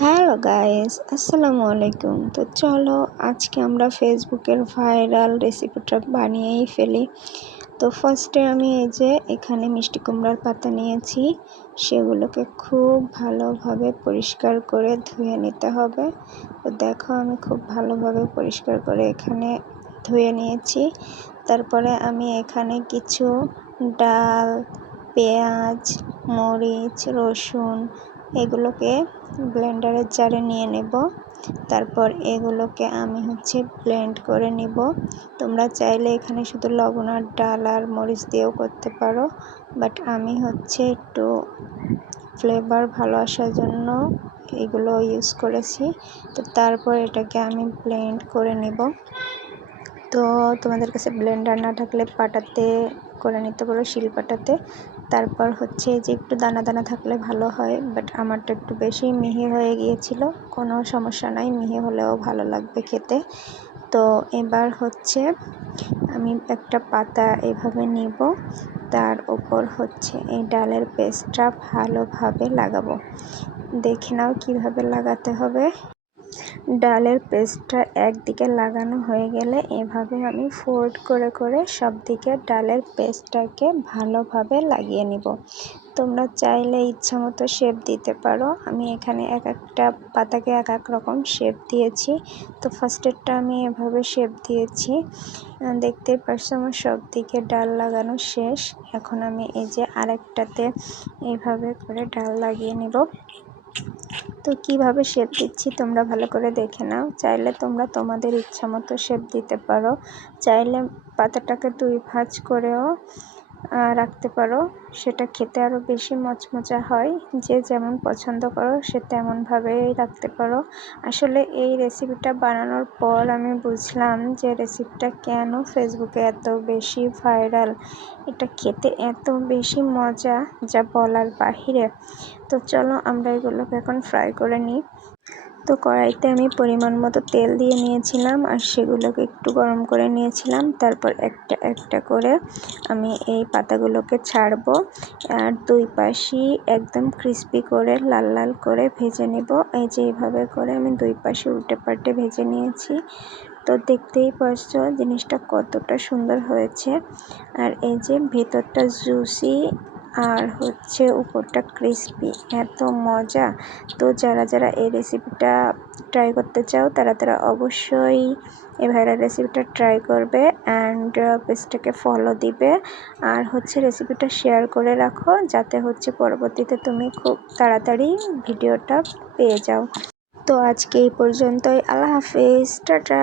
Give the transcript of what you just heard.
Hello guys, আসসালামু আলাইকুম। তো চলো আজকে আমরা ফেসবুকের ভাইরাল রেসিপিটা বানিয়েই ফেলি। তো ফার্স্টে আমি এই যে এখানে মিষ্টি কুমড়ার পাতা নিয়েছি, সেগুলোকে খুব ভালোভাবে পরিষ্কার করে ধুয়ে নিতে হবে। তো দেখো আমি খুব ভালোভাবে পরিষ্কার করে এখানে ধুয়ে নিয়েছি। তারপরে আমি এখানে কিছু ডাল, পেঁয়াজ, মরিচ, রসুন এগুলোকে ব্লেন্ডারের জারে নিয়ে নেব। তারপর এগুলোকে আমি ব্লেন্ড করে নিব। তোমরা চাইলে এখানে শুধু লবণ আর ডাল আর মরিচ দিয়েও করতে পারো, বাট আমি একটু ফ্লেভার ভালো আসার জন্য এগুলো ইউজ করেছি। তো তারপর এটাকে আমি ব্লেন্ড করে নিব। তো তোমাদের কাছে ব্লেন্ডার না থাকলে পাটাতে করে নিতে পারো, শিলপাটাতে। তারপর যে একটু দানা দানা থাকলে ভালো হয়, বাট আমারটা একটু বেশি মিহি হয়ে গিয়েছিল। কোনো সমস্যা নাই, মিহি হলেও ভালো লাগবে খেতে। তো এবার আমি একটা পাতা এভাবে নিব, তার উপর এই ডালের পেস্টটা ভালোভাবে লাগাবো। দেখে নাও কিভাবে লাগাতে হবে। ডালের পেস্টটা একদিকে লাগানো হয়ে গেলে এভাবে আমি ফোল্ড করে করে সব দিকে ডালের পেস্টটাকে ভালোভাবে লাগিয়ে নিব। তোমরা চাইলে ইচ্ছা মতো শেপ দিতে পারো। আমি এখানে এক একটা পাতাকে এক এক রকম শেপ দিয়েছি। তো ফার্স্টেরটা আমি এভাবে শেপ দিয়েছি, দেখতেই পারছো আমার সব দিকে ডাল লাগানো শেষ। এখন আমি এই যে আরেকটাতে এইভাবে করে ডাল লাগিয়ে নেব। তো কিভাবে শেপ দিচ্ছি তোমরা ভালো করে দেখে নাও। চাইলে তোমরা তোমাদের ইচ্ছা মতো শেপ দিতে পারো, চাইলে পাতাটাকে দুই ভাঁজ করেও রাখতে পারো, সেটা খেতে আরও বেশি মচমচা হয়। যে যেমন পছন্দ করো সে তেমনভাবেই রাখতে পারো। আসলে এই রেসিপিটা বানানোর পর আমি বুঝলাম যে রেসিপিটা কেন ফেসবুকে এত বেশি ভাইরাল। এটা খেতে এত বেশি মজা যা বলার বাহিরে। তো চলো আমরা এগুলোকে এখন ফ্রাই করে নিই। তো কড়াইতে আমি পরিমাণ মতো তেল দিয়ে নিয়েছিলাম আর সেগুলোকে একটু গরম করে নিয়েছিলাম। তারপর একটা একটা করে আমি এই পাতাগুলোকে ছাড়বো আর দুই পাশই একদম ক্রিস্পি করে লাল লাল করে ভেজে নেব। এই যে এইভাবে করে আমি দুই পাশে উল্টে পাল্টে ভেজে নিয়েছি। তো দেখতেই পারছো জিনিসটা কতটা সুন্দর হয়েছে। আর এই যে ভেতরটা জুসি আর উপরটা ক্রিস্পি, এত মজা। তো যারা যারা এই রেসিপিটা ট্রাই করতে চাও তারা অবশ্যই এই ভাইরাল রেসিপিটা ট্রাই করবে অ্যান্ড পেজটাকে ফলো দিবে। আর রেসিপিটা শেয়ার করে রাখো, যাতে পরবর্তীতে তুমি খুব তাড়াতাড়ি ভিডিওটা পেয়ে যাও। তো আজকে এই পর্যন্তই। আল্লাহ হাফেজ, টাটা।